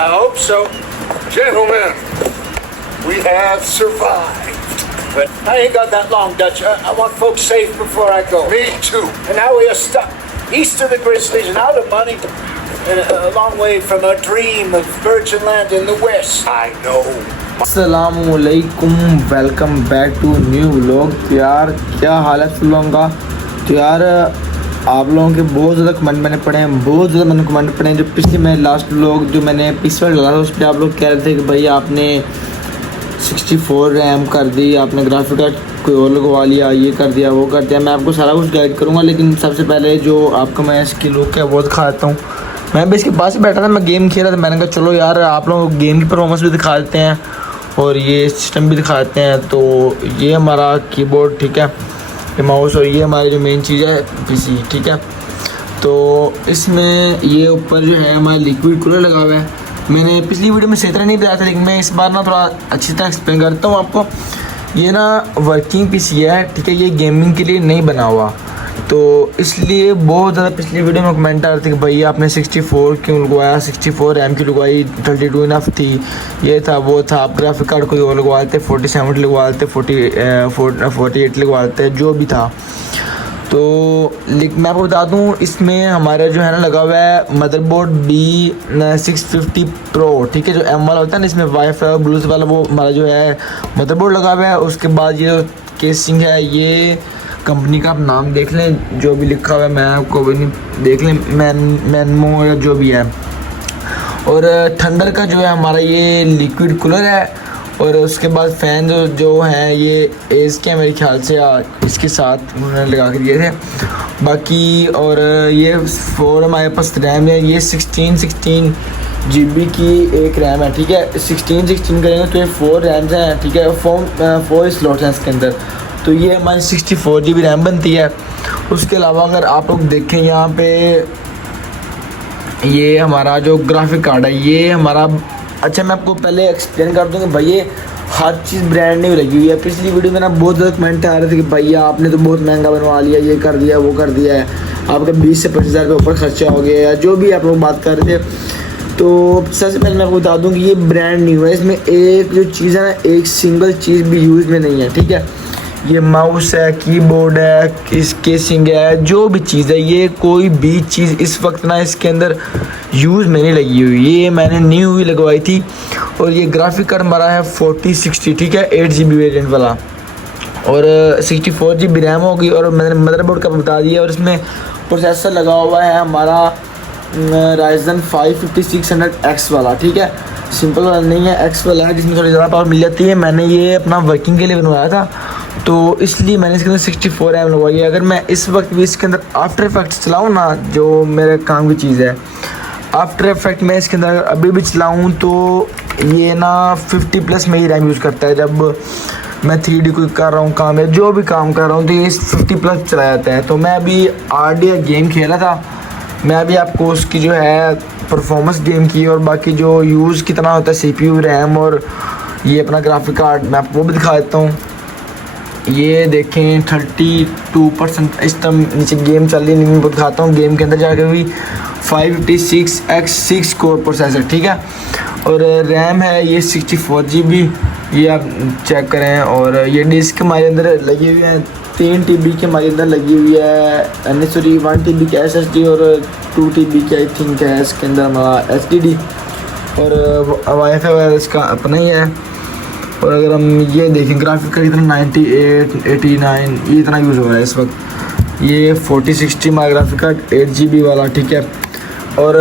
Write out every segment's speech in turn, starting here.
I hope so. Gentlemen, we have survived. But I ain't got that long, Dutch. I want folks safe before I go. Me too. And now we are stuck east of the Grizzlies and out of money and a long way from a dream of virgin land in the west. I know. अस्सलामुअलैकुम, welcome back to new vlog. तो यार क्या हाल है सब लोगों का। तो यार आप लोगों के बहुत ज़्यादा कमेंट मैंने पढ़े हैं, बहुत ज़्यादा मैंने कमेंट पढ़े हैं। जो पिछले मैं लास्ट व्लॉग जो मैंने पिक्सल डाला था उस पर आप लोग कह रहे थे कि भाई आपने 64 रैम कर दी, आपने ग्राफिक कार्ड कोई और लगवा लिया, ये कर दिया वो कर दिया। मैं आपको सारा कुछ गाइड करूँगा, लेकिन सबसे पहले जो आपको मैं इसकी लुक है वो दिखा देता हूँ। मैं भी इसके पास ही बैठा था, मैं गेम खेल रहा था। मैंने कहा चलो यार आप लोग गेम की परफॉर्मेंस भी दिखा देते हैं और ये सिस्टम भी दिखाते हैं। तो ये हमारा कीबोर्ड, ठीक है, ये माउस, और ये हमारी जो मेन चीज़ है पीसी, ठीक है। तो इसमें ये ऊपर जो है हमारा लिक्विड कूलर लगा हुआ है। मैंने पिछली वीडियो में सही तरह नहीं बताया था, लेकिन मैं इस बार ना थोड़ा अच्छी तरह एक्सप्लेन करता हूँ आपको। ये ना वर्किंग पीसी है, ठीक है, ये गेमिंग के लिए नहीं बना हुआ। तो इसलिए बहुत ज़्यादा पिछली वीडियो में कमेंट आ रहे थे कि भाई आपने 64 क्यों लगवाया, 64 रैम की लगवाई, 32 इनफ थी, ये था वो था, आप ग्राफिक कार्ड कोई और लगवा लेते, 47 लगवा लेते, 48 लगवा लेते, जो भी था। तो मैं आपको बता दूं, इसमें हमारा जो है ना लगा हुआ है मदरबोर्ड B650 Pro, ठीक है, जो M वाला होता है ना, इसमें वाईफाई और ब्लूटूथ वाला, वो हमारा जो है मदरबोर्ड लगा हुआ है। उसके बाद ये केसिंग है, ये कंपनी का आप नाम देख लें, जो भी लिखा हुआ है, मैं आपको भी नहीं देख लें, मैनमो या जो भी है। और थंडर का जो है हमारा ये लिक्विड कूलर है। और उसके बाद फ़ैन जो हैं ये एज के मेरे ख्याल से इसके साथ उन्होंने लगा के दिए थे बाकी। और ये 4 हमारे पास रैम है, ये 16 GB की एक रैम है, ठीक है। 16 करेंगे तो ये 4 रैम्स हैं, ठीक है, 4 स्लॉट्स हैं इसके अंदर। तो ये हमारी 64 GB रैम बनती है। उसके अलावा अगर आप लोग देखें यहाँ पे, ये हमारा जो ग्राफिक कार्ड है ये हमारा, अच्छा मैं आपको पहले एक्सप्लेन कर दूँ कि भाई ये हर चीज़ ब्रांड न्यू लगी हुई है। पिछली वीडियो में ना बहुत ज़्यादा कमेंट आ रहे थे कि भैया आपने तो बहुत महंगा बनवा लिया, ये कर दिया वो कर दिया है, आपका 20 से 25 हज़ार के ऊपर खर्चा हो गया, या जो भी आप लोग बात कर रहे थे। तो सबसे पहले मैं आपको बता दूँ कि ये ब्रांड न्यू है, इसमें एक जो चीज़ है ना, एक सिंगल चीज़ भी यूज़ में नहीं है, ठीक है। ये माउस है, कीबोर्ड है, इस केसिंग है, जो भी चीज़ है, ये कोई भी चीज़ इस वक्त ना इसके अंदर यूज़ में नहीं लगी हुई, ये मैंने न्यू ही लगवाई थी। और ये ग्राफिक कार्ड हमारा है 4060, ठीक है, 8 GB वेरिएंट वाला, और 64 GB रैम होगी। और मैंने मदरबोर्ड का बता दिया। और इसमें प्रोसेसर लगा हुआ है हमारा Ryzen 5 5600X वाला, ठीक है, सिंपल वाला नहीं है, X वाला है, जिसमें थोड़ी ज़्यादा पावर मिल जाती है। मैंने ये अपना वर्किंग के लिए बनवाया था, तो इसलिए मैंने इसके अंदर 64 रैम लगवाई है। अगर मैं इस वक्त भी इसके अंदर आफ्टर इफेक्ट्स चलाऊँ ना, जो मेरे काम की चीज़ है, आफ्टर इफेक्ट मैं इसके अंदर अभी भी चलाऊँ तो ये ना 50+ में ही रैम यूज़ करता है। जब मैं 3D कोई कर रहा हूँ काम या जो भी काम कर रहा हूँ तो ये 50+ चला जाता है। तो मैं अभी RDR गेम खेला था, मैं अभी आपको उसकी जो है परफॉर्मेंस गेम की और बाकी जो यूज़ कितना होता है CPU रैम और ये अपना ग्राफिक कार्ड, मैं आपको वो भी दिखा देता हूँ। ये देखें 32% इस टाइम नीचे गेम चल रही है, मैं दिखाता हूँ। गेम के अंदर जाकर भी 556X6 कोर प्रोसेसर, ठीक है, और रैम है ये 64 GB, ये आप चेक करें। और ये डिस्क हमारे अंदर लगी हुई है 3 TB की हमारे अंदर लगी हुई है, सॉरी 1 TB की SSD और 2 TB की आई थिंक है इसके अंदर हमारा SSD, और वाईफाई वगैरह इसका अपना ही है। और अगर हम ये देखें ग्राफिक कार्ड इतना 98 89 ये इतना यूज़ हो रहा है इस वक्त। ये 4060 हमारा ग्राफिक कार्ड 8 GB वाला, ठीक है। और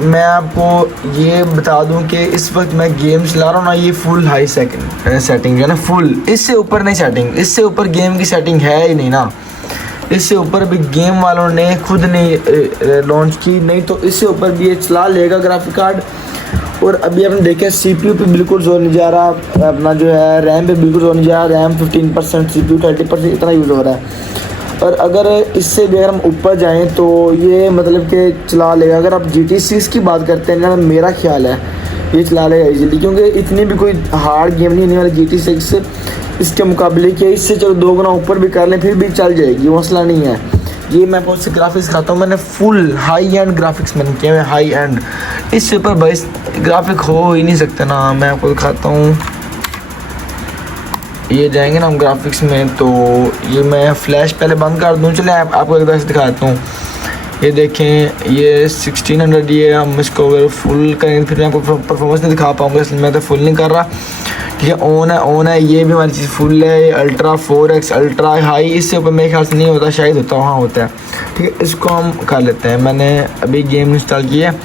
मैं आपको ये बता दूं कि इस वक्त मैं गेम चला रहा हूँ ना, ये फुल हाई सेटिंग है ना, फुल, इससे ऊपर नहीं सेटिंग, इससे ऊपर गेम की सेटिंग है ही नहीं ना, इससे ऊपर भी गेम वालों ने खुद नहीं लॉन्च की, नहीं तो इससे ऊपर भी ये चला लेगा ग्राफिक कार्ड। और अभी आपने देखा CPU पे बिल्कुल जोर नहीं जा रहा, अपना जो है रैम पे बिल्कुल जोर नहीं जा रहा, रैम 15% CPU 30% इतना यूज़ हो रहा है। और अगर इससे भी अगर हम ऊपर जाएं तो ये मतलब कि चला लेगा। अगर आप GT6 की बात करते हैं ना, मेरा ख्याल है ये चला लेगा इजीली, क्योंकि इतनी भी कोई हार्ड गेम नहीं होने वाली GT6 से इसके मुकाबले के। इससे चलो 2 गुना ऊपर भी कर लें फिर भी चल जाएगी, मसला नहीं है। ये मैं बहुत से ग्राफिक्स दिखाता हूँ, मैंने फुल हाई एंड ग्राफिक्स मैंने किए हैं, हाई एंड। इससे ऊपर भाई ग्राफिक हो ही नहीं सकते ना। मैं आपको दिखाता हूँ, ये जाएंगे ना हम ग्राफिक्स में, तो ये मैं फ्लैश पहले बंद कर दूँ। चले आपको एक बार से दिखाता हूँ। ये देखें, ये 1600 ये हम इसको अगर फुल करेंगे फिर मैं आपको परफॉर्मेंस नहीं दिखा पाऊँगा, इसलिए मैं तो फुल नहीं कर रहा। ठीक है, ऑन है। ये भी हमारी चीज़ फुल है। अल्ट्रा 4x अल्ट्रा हाई, इससे ऊपर मेरे ख्याल से नहीं होता, शायद होता, वहाँ होता है। ठीक है, इसको हम कर लेते हैं। मैंने अभी गेम इंस्टॉल किया है,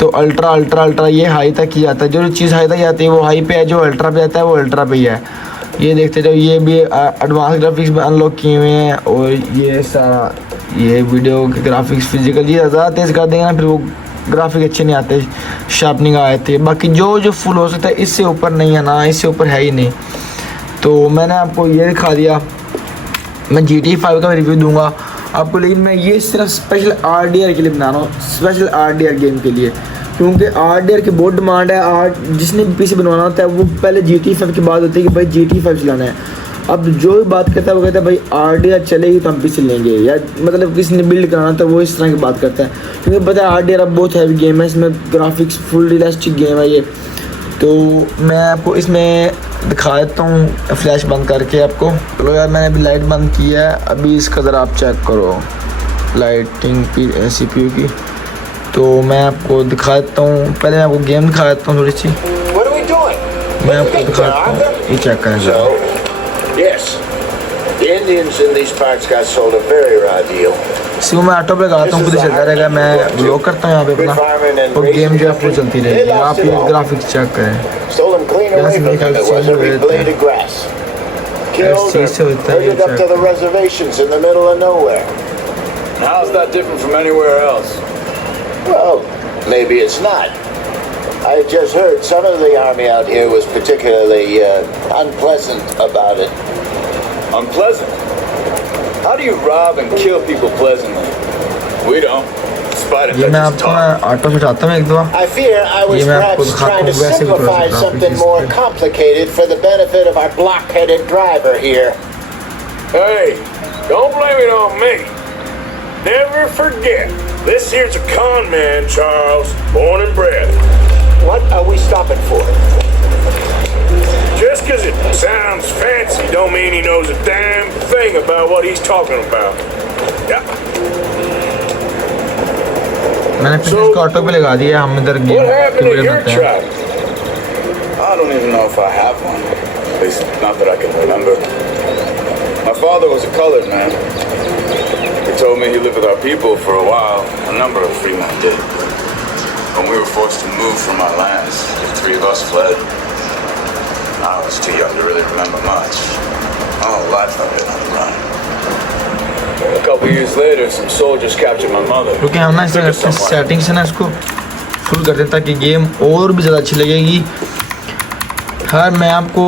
तो अल्ट्रा ये हाई तक ही आता है। जो चीज़ हाई तक आती है वो हाई पे है, जो अल्ट्रा पे आता है वो अल्ट्रा पे ही है। ये देखते जाओ, ये भी एडवांस ग्राफिक्स में अनलॉक किए हुए हैं। और ये सारा ये वीडियो के ग्राफिक्स फिजिकल ये ज़्यादा तेज़ कर देंगे ना, फिर वो ग्राफिक अच्छे नहीं आते, शार्पनिंग आए थे। बाकी जो फुल हो सकता है, इससे ऊपर नहीं है ना, इससे ऊपर है ही नहीं। तो मैंने आपको ये दिखा दिया। मैं GTA 5 का रिव्यू दूंगा आपको, लेकिन मैं ये सिर्फ स्पेशल RDR के लिए बना रहा हूँ, स्पेशल RDR गेम के लिए, क्योंकि RDR की बहुत डिमांड है। जिसने भी PC बनवाना होता है वो पहले GTA 5 की बात होती है कि भाई GTA 5 चलाना है। अब जो भी बात करता है वो कहता है भाई RDR चलेगी तो हम PC लेंगे, या मतलब किसी ने बिल्ड कराना तो वो इस तरह की बात करता है, क्योंकि पता है RDR अब बहुत हैवी गेम है, इसमें ग्राफिक्स फुल रियलिस्टिक गेम है ये। तो मैं आपको इसमें दिखा देता हूँ फ्लैश बंद करके आपको। चलो यार, मैंने अभी लाइट बंद की है, अभी इसका ज़रा आप चेक करो लाइटिंग CPU की। तो मैं आपको दिखा देता हूँ, पहले मैं आपको गेम दिखा देता हूँ थोड़ी सी। मैं आपको दिखाता हूँ, ये चेक करें sir. Yes, the Indians in these parts got sold a very raw deal. इसको मैं ऑटो पे लगाता हूँ, खुद ही चलता रहेगा। मैं ब्लॉक करता हूँ यहाँ पे अपना, और गेम जो है फुल चलती रहेगी। आप ये ग्राफिक्स चेक करें, Stolen clean away from them. It was every blade of grass. Killed or herded up to the reservations in the middle of nowhere. How's that different from anywhere else? Well, maybe it's not. I just heard some of the army out here was particularly unpleasant about it. Unpleasant? How do you rob and kill people pleasantly? We don't. Despite it, ये मैं that's just आपको talk. Auto से उठाता हूँ एक दो। I fear I was ये मैं आपको perhaps दिखाता trying to हूँ, वैसे भी थोड़ा simplify सा something graphics more पे। complicated for the benefit of our block-headed driver here. Hey, don't blame it on me. Never forget, this here's a con man, Charles, born and bred. What are we stopping for? Just 'cause it sounds fancy don't mean he knows a damn thing about what he's talking about. Yeah. मैंने फिर इसको auto पे लगा दिया। हम इधर game What की happened to video your बनाते हैं। truck? I don't even know if I have one. At least not that I can remember. My father was a colored man. He told me he lived with our people for a while. A number of free men did. When we were forced to move from our lands, the three of us fled. I was too young to really remember much. My whole life I've been on the run. A couple years later, some soldiers captured my mother. क्योंकि हम ना Took us somewhere. Setting से ना इसको full कर दें ताकि game और भी ज़्यादा अच्छी लगेगी। हर मैं आपको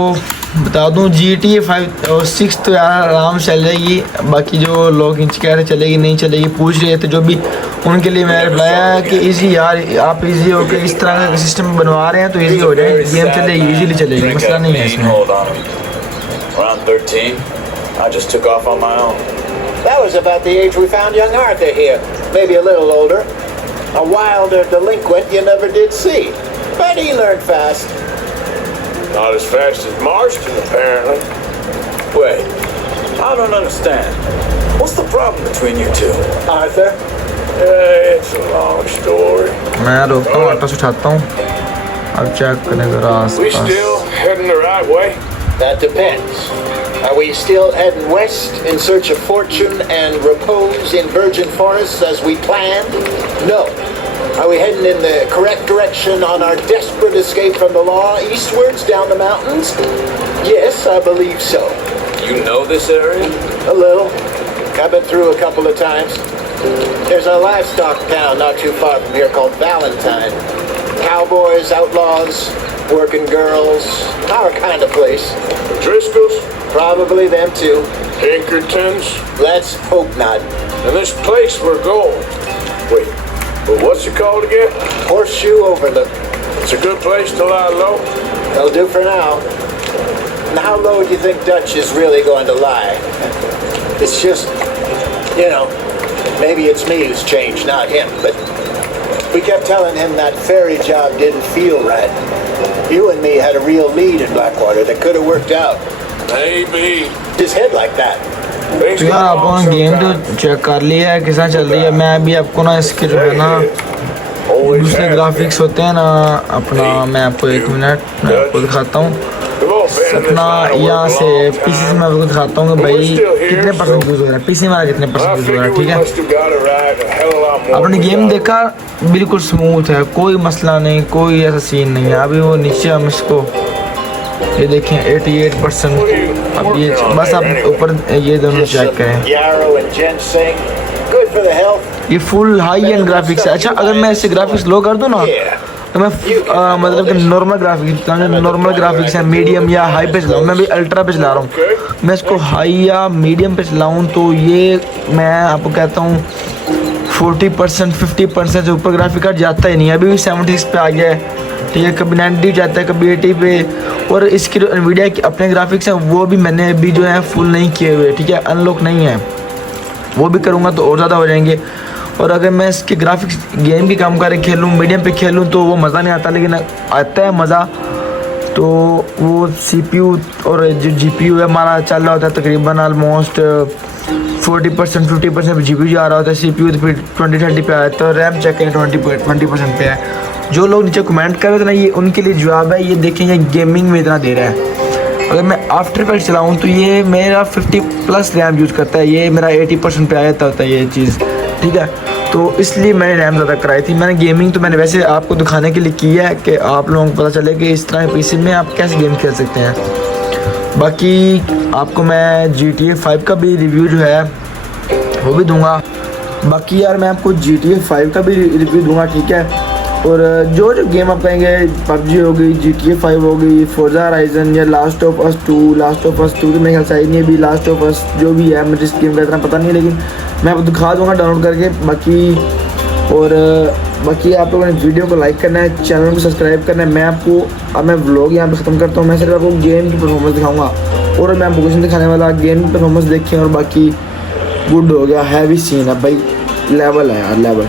बता दूं, GTA 5 और 6 तो यार आराम से चल जाएगी। बाकी जो लोग इंच कह रहे चलेगी नहीं चलेगी पूछ रहे थे जो भी, उनके लिए मैंने रिप्लाई है कि इजी यार, आप इजी हो के इस तरह का सिस्टम बनवा रहे हैं तो इजी हो जाए, गेम चलेगी, इजीली चलेगी, मसला नहीं है इसमें। Around 13, I just took off on my own. That was about the age we found young Arthur here. Maybe a little older. A wilder delinquent you never did see. But he learned fast. Not as fast as Marston, apparently. Wait, I don't understand. What's the problem between you two? Arthur? It's a long story. मैं रोकता हूँ, auto से उठाता हूँ। अब check करें ज़रा We आसपास। still heading the right way? That depends. Are we still heading west in search of fortune and repose in virgin forests as we planned? No. Are we heading in the correct direction on our desperate escape from the law eastwards down the mountains? Yes, I believe so. You know this area? A little. I've been through a couple of times. There's a livestock town not too far from here called Valentine. Cowboys, outlaws, working girls, our kind of place. Driscoll's? Probably them too. Pinkertons? Let's hope not. And this place we're going. Wait, but what's it called again? Horseshoe Overlook. It's a good place to lie low. They'll do for now. And how low do you think Dutch is really going to lie? It's just, maybe it's me who's changed, not him, but We kept telling him that ferry job didn't feel right. You and me had a real lead in Blackwater that could have worked out. Maybe. His head like that. Things तो go यार wrong अपन game तो sometimes. Check कर लिया है किस तरह चल रही है। मैं अभी आपको ना इसके जो है ना Always दूसरे has ग्राफिक्स been. होते हैं ना अपना, मैं आपको एक मिनट मैं आपको दिखाता हूँ We've all been in this अपना line of work यहाँ a से long पीसी से time. मैं आपको दिखाता हूँ कि भाई कितने परसेंट यूज़ हो रहा है, पीसी हमारा कितने I परसेंट यूज़ हो रहा figure है। we ठीक है, must have got it right a hell of a lot more. आपने than we game got it देखा बिल्कुल स्मूथ है, कोई मसला नहीं, कोई ऐसा सीन नहीं है। अभी वो नीचे हम इसको ये देखें 88%। अब ये बस आप ऊपर ये दोनों Just चेक some करें, yarrow and ginseng. Good for the health. ये फुल हाई एंड ग्राफिक्स है। अच्छा अगर मैं इससे ग्राफिक्स लो कर दूँ ना Yeah. तो मैं मतलब कि नॉर्मल ग्राफिक्स, नॉर्मल ग्राफिक्स है मीडियम या हाई पे चलाऊँ। मैं भी अल्ट्रा पे चला रहा हूँ, मैं इसको हाई या मीडियम पे चलाऊँ तो ये मैं आपको कहता हूँ 40% 50% से ऊपर ग्राफिक कार्ड जाता ही नहीं है। अभी भी 76 पे आ गया है, ठीक है, कभी 90 जाता है, कभी 80 पे। और इसकी जो nvidia के अपने ग्राफिक्स हैं वो भी मैंने अभी जो है फुल नहीं किए हुए, ठीक है, अनलॉक नहीं है, वो भी करूँगा तो और ज़्यादा हो जाएंगे। और अगर मैं इसके ग्राफिक्स गेम की काम करके खेलूँ, मीडियम पे खेलूँ तो वो मज़ा नहीं आता, लेकिन आता है मज़ा। तो वो CPU और जो GPU है हमारा चल रहा होता है तकरीबन ऑलमोस्ट 40% 50% GPU जा रहा होता है, CPU तो फिर 20-30 पे आया, तो रैम चेक करें 20% पे है। जो लोग नीचे कमेंट कर रहे थे ना, ये उनके लिए जवाब है, ये देखें ये गेमिंग में इतना दे रहा है। अगर मैं आफ्टर इफेक्ट चलाऊँ तो ये मेरा 50+ रैम यूज़ करता है, ये मेरा 80% पे आ जाता होता है ये चीज़, ठीक है। तो इसलिए मैंने रैम ज़्यादा कराई थी। मैंने गेमिंग तो मैंने वैसे आपको दिखाने के लिए की है कि आप लोगों को पता चले कि इस तरह पीसी में आप कैसे गेम खेल सकते हैं। बाकी आपको मैं GTA 5 का भी रिव्यू जो है वो भी दूंगा। बाकी यार मैं आपको GTA 5 का भी रिव्यू दूंगा, ठीक है। और जो जो गेम आप कहेंगे, PUBG हो गई, GTA 5 हो गई, फोर्जा होराइजन या लास्ट ऑफ अस 2 तो मेरे ख्याल से आई नहीं अभी। लास्ट ऑफ अस जो भी है मुझे इस गेम का इतना पता नहीं है, लेकिन मैं आपको दिखा दूंगा डाउनलोड करके। बाकी आप लोगों ने वीडियो को लाइक करना है, चैनल को सब्सक्राइब करना है। मैं आपको अब मैं व्लॉग यहाँ पे ख़त्म करता हूँ, मैं सिर्फ आपको गेम की परफॉर्मेंस दिखाऊँगा और मैं आपको कुछ नहीं दिखाने वाला। गेम की परफॉर्मेंस देखें और बाकी गुड हो गया, हैवी सीन है भाई, लेवल है यार, level.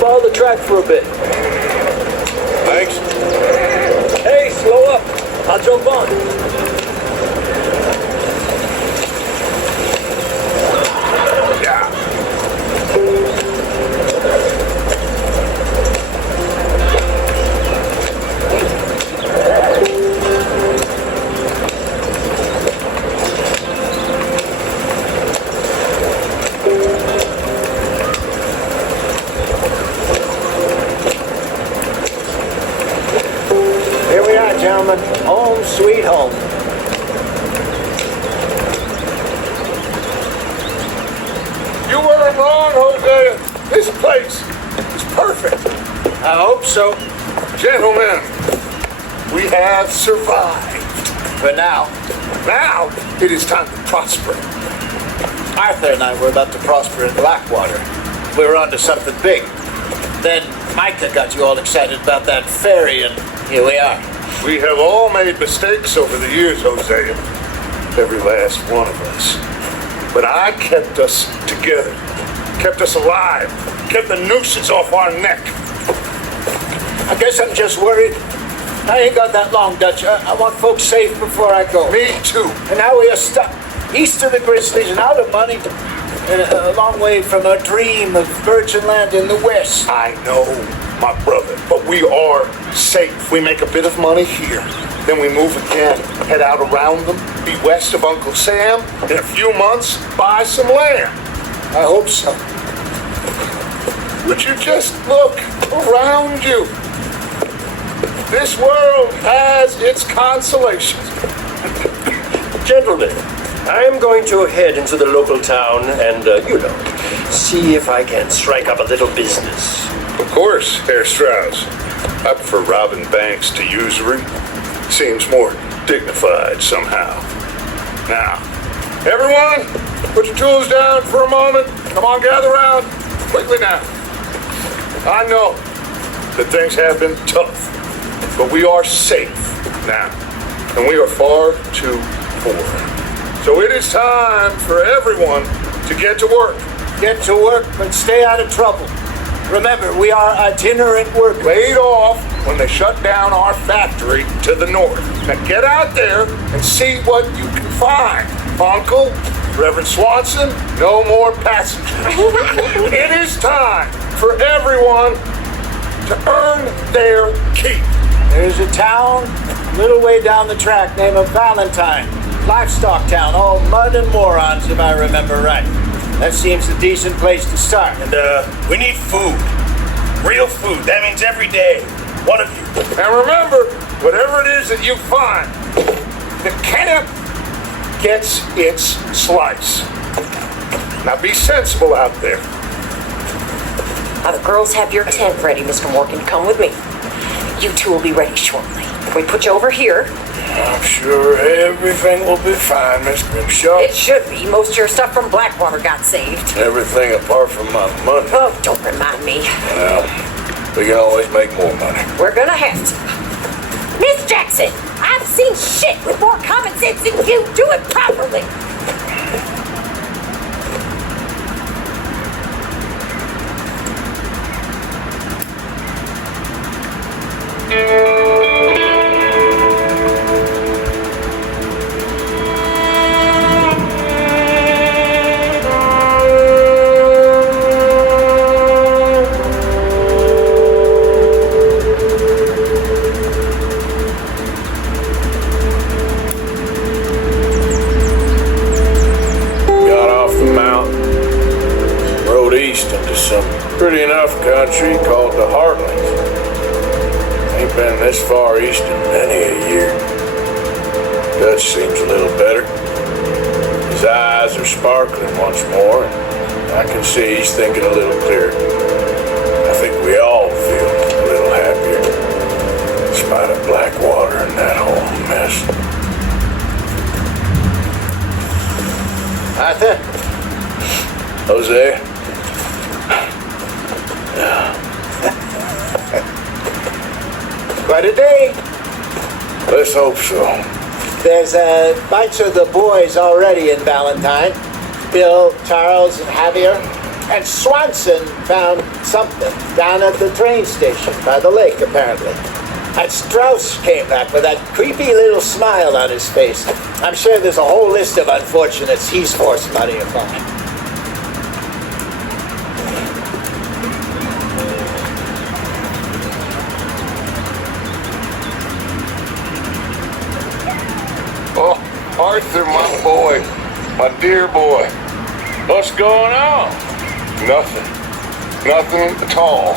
Follow the track for a bit. Thanks. Hey, slow up. I'll jump on. Here we are, gentlemen. Home sweet home. You weren't wrong, Jose. This place is perfect. I hope so. Gentlemen, we have survived. For now. Now it is time to prosper. Arthur and I were about to prosper in Blackwater. We were onto something big. Then Micah got you all excited about that ferry, and here we are. We have all made mistakes over the years, Jose. Every last one of us. But I kept us together. Kept us alive. Kept the nooses off our neck. I guess I'm just worried. I ain't got that long, Dutch. I want folks safe before I go. Me too. And now we are stuck east of the Grizzlies and out of money, and a long way from a dream of virgin land in the west. I know, my brother, but we are safe. We make a bit of money here. Then we move again, head out around them, be west of Uncle Sam, in a few months, buy some land. I hope so. Would you just look around you? This world has its consolations. Gentlemen, I am going to head into the local town and, see if I can strike up a little business. Of course, Herr Strauss. I prefer robbing banks to usury. Seems more dignified somehow. Now, everyone, put your tools down for a moment. Come on, gather around. Quickly now. I know that things have been tough, but we are safe now, and we are far too poor. So it is time for everyone to get to work. Get to work, but stay out of trouble. Remember, we are itinerant workers. Laid off when they shut down our factory to the north. Now get out there and see what you can find. Uncle, Reverend Swanson, no more passengers. It is time for everyone to earn their keep. There's a town a little way down the track named Valentine. Livestock town, all mud and morons, if I remember right. That seems a decent place to start. And we need food. Real food. That means every day. One of you. And remember, whatever it is that you find, the camp gets its slice. Now be sensible out there. Now the girls have your tent ready, Mr. Morgan. Come with me. You two will be ready shortly. We put you over here. I'm sure everything will be fine, Miss Grimshaw. It should be. Most of your stuff from Blackwater got saved. Everything apart from my money. Oh, don't remind me. Well, we can always make more money. We're gonna have to. Miss Jackson, I've seen shit with more common sense than you. Do it properly. Pretty enough country called the Heartlands. Ain't been this far east in many a year. Dutch seems a little better. His eyes are sparkling once more, and I can see he's thinking a little clearer. I think we all feel a little happier, in spite of Blackwater and that whole mess. Arthur? Jose? Quite a day. Let's hope so. There's a bunch of the boys already in Valentine. Bill, Charles, and Javier. And Swanson found something down at the train station by the lake, apparently. And Strauss came back with that creepy little smile on his face. I'm sure there's a whole list of unfortunates he's forced money upon. Oh, Arthur, my boy. My dear boy. What's going on? Nothing. Nothing at all.